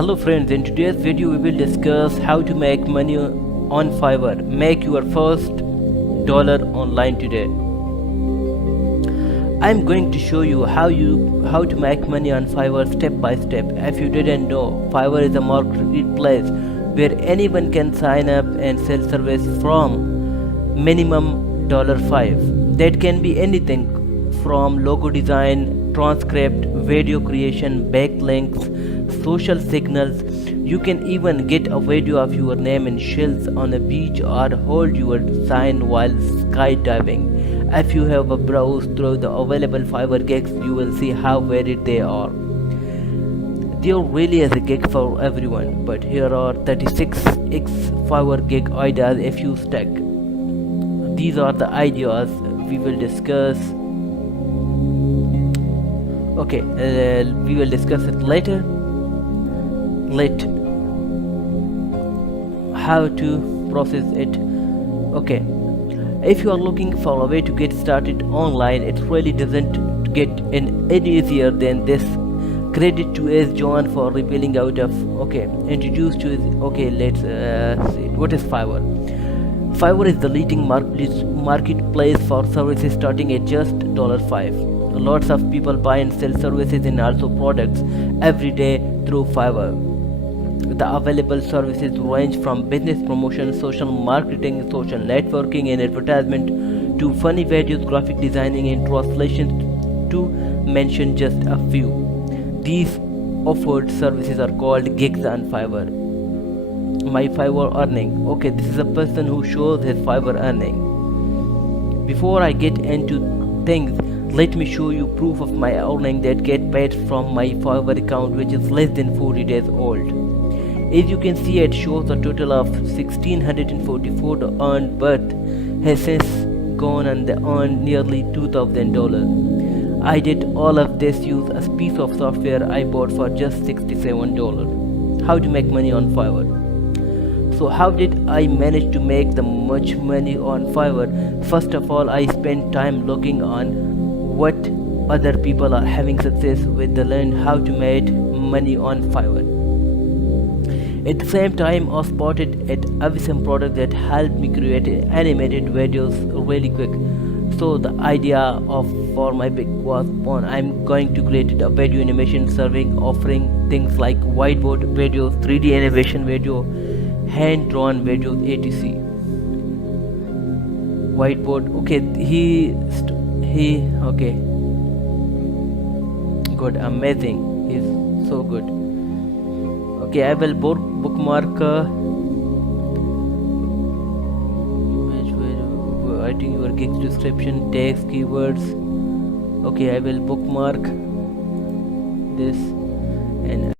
Hello friends, in today's video we will discuss how to make money on Fiverr. Make your first dollar online today. I'm going to show you how to make money on Fiverr step by step. If you didn't know, Fiverr is a marketplace where anyone can sign up and sell service from minimum $5. That can be anything from logo design, transcript, video creation, backlinks, social signals. You can even get a video of your name in shells on a beach or hold your sign while skydiving. If you have a browse through the available Fiverr gigs, you will see how varied they are. There really is a gig for everyone, but here are 36x Fiverr gig ideas if you stuck. These are the ideas we will discuss. Okay, we will discuss it later. How to process it. Okay, if you are looking for a way to get started online, it really doesn't get any easier than this. Credit to S. John for revealing out of. Okay, introduced to. Okay, let's see. What is Fiverr? Fiverr is the leading marketplace for services starting at just $5. Lots of people buy and sell services and also products every day through Fiverr. The available services range from business promotion, social marketing, social networking and advertisement to funny videos, graphic designing and translation, to mention just a few. These offered services are called gigs on Fiverr. My Fiverr earning. Okay, this is a person who shows his Fiverr earning. Before I get into things, let me show you proof of my earning that get paid from my Fiverr account, which is less than 40 days old. As you can see, it shows a total of $1,644 earned, but has since gone and earned nearly $2,000. I did all of this use a piece of software I bought for just $67. How to make money on Fiverr? So how did I manage to make the much money on Fiverr? First of all, I spent time looking on what other people are having success with to learn how to make money on Fiverr. At the same time, I spotted an awesome product that helped me create animated videos really quick. So the idea for my big was born. I'm going to create a video animation offering things like whiteboard videos, 3D animation video, hand-drawn videos, etc. Whiteboard. Okay, okay. Good, amazing. He's so good. Okay, I will bookmark writing your gig description, text, keywords. Okay, I will bookmark this and